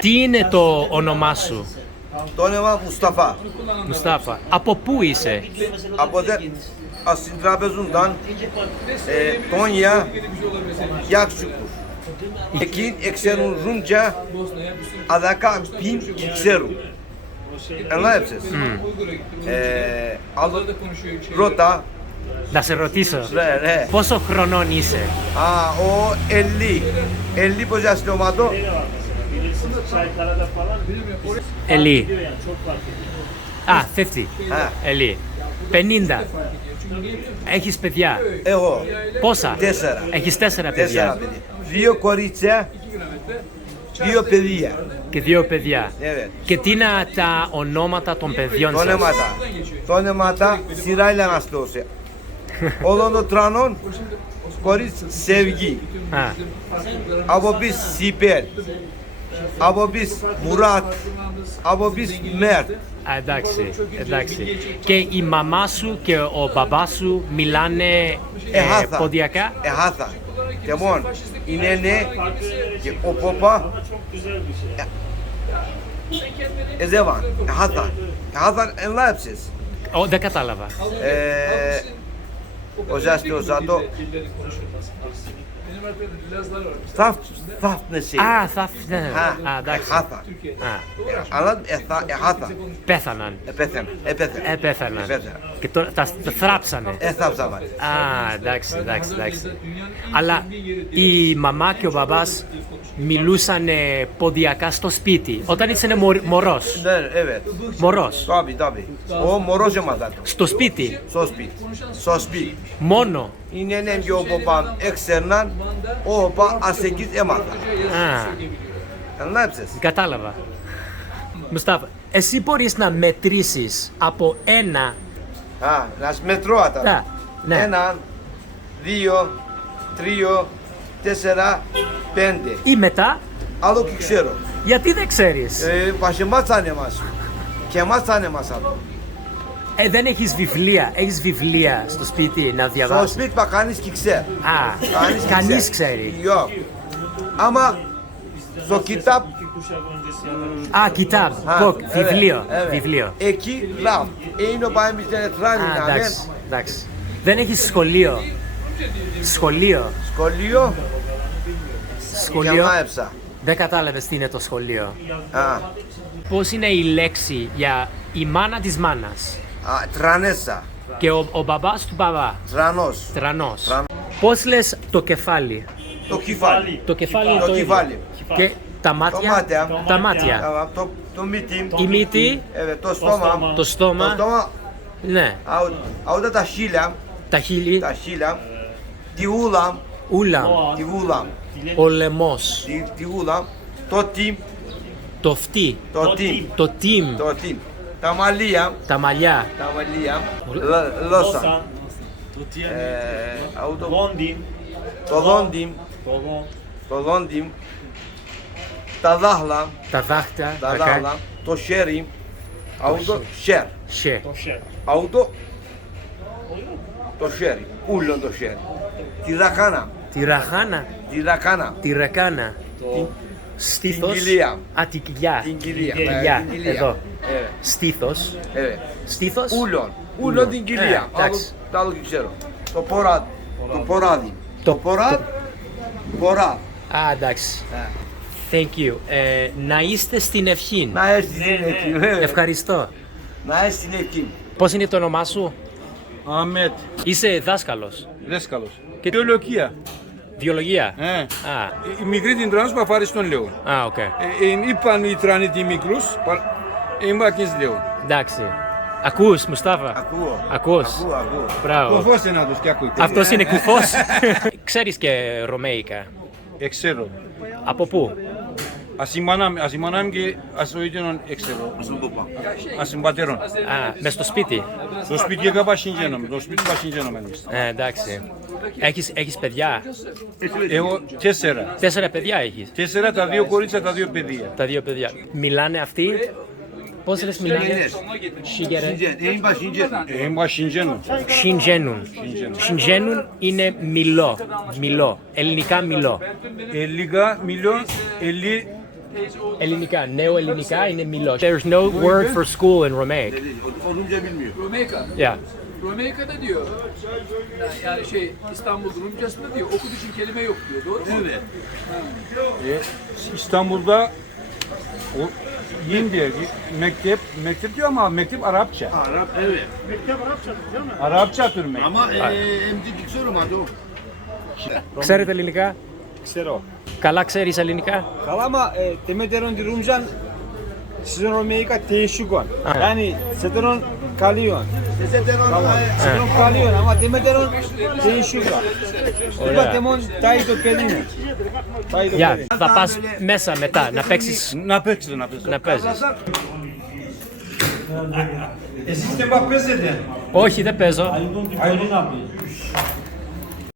Τι είναι το όνομά σου? Το όνομα Μουσταφά. Μουστάφα. Από πού είσαι? Από Τραπεζούνταν, Τόνια, Γιάξουκου. Εκεί εξερουν αδάκα πιν και ξέρουν. Ενλάεψες. Άλλο ρώτα. Να σε ρωτήσω, Ναι. πόσο χρονών είσαι? Ο Ελί πως για στεωματό. Ελί. 50. Ελί. 50. Έχεις παιδιά? Εγώ. Πόσα? 4. Έχεις 4 παιδιά. 4 παιδιά. 2 κορίτσια, 2 παιδιά. Και 2 παιδιά. Evet. Και τι είναι τα ονόματα των παιδιών σας? Το ονόματα sırayla anastose. Olan o Tranon, Koris Sevgi. Από biz Sipel. Από biz Murat. Από biz Mert. Εντάξει. Και η μαμά σου και ο μπαμπάς σου μιλάνε ποντιακά? Ehata. Temon. İnene και ο Popa. Ezevan. Ehata. Ehata enlapses. Δεν κατάλαβα. Ο Ζάστιος Ζάτο. Θαύτνεσαι. Εντάξει. Ehata. Αλλά ehata. Πέθαναν. Επέθαναν. Και τώρα τα θράψανε. Εθαύσαμε. Εντάξει. Αλλά η μαμά και ο μπαμπάς μιλούσαν ποντιακά στο σπίτι, όταν ήσουν μωρός. Ναι, evet. Μωρός. Tabii. Ο μωρός έμαθα. Στο σπίτι. Στο σπίτι. Μόνο. Η νένεμ και ο ποπάν έξερναν, ο ποπά ασεκής έμαθα. Ενλάψες. Κατάλαβα. Μουστάφα, εσύ μπορείς να μετρήσεις από 1. Να μετρώ τώρα. Ναι. 1, 2, 3, 4, 5. Ή μετά, Άλλο και ξέρω. γιατί δεν ξέρεις? Πασχεμάτσανε μας. Και μάτσανε μας αυτό. Δεν έχεις βιβλία. Έχεις βιβλία στο σπίτι να Στο διαβάσεις? σπίτι μα κάνεις και ξέρει. Κανείς ξέρει. Άμα στο κοιτάπ. Κοιτάμ. Βιβλίο. Εκεί λάβ. Είναι ο παέμις τράνει να μεν. Εντάξει. Δεν έχεις σχολείο? Σχολείο. Και μάεψα. Δεν κατάλαβες τι είναι το σχολείο. Πώς είναι η λέξη για η μάνα της μάνας? Τρανέσα. Και ο μπαμπάς του μπαμπά? Τρανός. Πώς λες το κεφάλι? Το κεφάλι. Το κεφάλι. Και τα μάτια? Το μύτη. Η μύτη. Το στόμα. Ναι. Αούτα τα χείλια. Τα χείλη. Τη ούλα. Ο λαιμός. Τη ούλα. Το τιμ. Το αυτί. Το τιμ. Τα μαλλία. Τα μαλλιά. Λόσα. Το δόντι. Τα δάχλα. Τα δάχτυλα. Το χέρι. Αούτο χέρ. Το χέρι. Ούλο το χέρι. Τη ρακάνα. Στήθος. Την κοιλία. Την κοιλιά. Την κοιλία. Εδώ. Στήθος. Στήθος. Ούλον την κοιλία. Το άλλο ξέρω. Το ποράδι. Ποράδ. Εντάξει. Thank you. Να είστε στην ευχή. Να έρθει στην ευχή. Ευχαριστώ. Να έρθει στην ευχή. Πώς είναι το όνομά σου? Ahmet. Είσαι δάσκαλος? Δέσκαλος. Και Βιολογία. Βιολογία. Οι μικροί την τρανούς που αφάριστον λέω. οκ. Είπαν οι τρανοί τη μικρούς, εμπάκες λέω. Εντάξει. Ακούς, Μουστάφα? Ακούς. Ακούω. Μπράβο. Κουφός είναι να τους και ακούει. Αυτός είναι κουφός. Ξέρεις και ρωμαϊκά? Ξέρω. Από πού? Ασημανάμ και ασοίτενον ξέρω. Ασυμπατέρων. Α, μες στο σπίτι. Το σπίτι έκανα συγγένομαι. Το σπίτι πασυγγένομαι. Εντάξει. Έχεις παιδιά? Εγώ 4. 4 παιδιά έχεις. 4, τα 2 κορίτσια, τα 2 παιδιά. Τα 2 παιδιά. Μιλάνε αυτοί? Πώς λες μιλάνε? Σιγερέ. Είμαι συγγένο. Συγγένουν είναι μιλώ. Μιλώ. Ελληνικά μιλώ. Λίγα μιλώ, Ελληνικά. Νέο ελληνικά είναι μιλώ. There's no word for school in Romaic. Romeyka. Yeah. Romeyka'da diyor. Yani şey İstanbul Rumcasında diyor okul için kelime yok diyor. Doğru mu? Evet. İstanbul'da o Yindi mektep diyor ama mektep Arapça. Arap evet. Arapça türmek. Ama emcicik sormadı o. Ξέρετε ελληνικά? Ξέρω. Καλά ξέρεις ελληνικά? Καλά ama temederon di Rumcan sizin Romeyka değişikon. Yani sederon kalyon. Sederon kalyon ama temederon değişikon. Ωραία. Είπα temon τάι το παιδί μου. Τάι το Γεια. παιδί. Θα πας μέσα μετά να παίξεις. Να παίξεις, να παίξεις. Να παίζεις. Εσείς δεν παίζετε. Όχι, δεν παίζω. Aydın abi.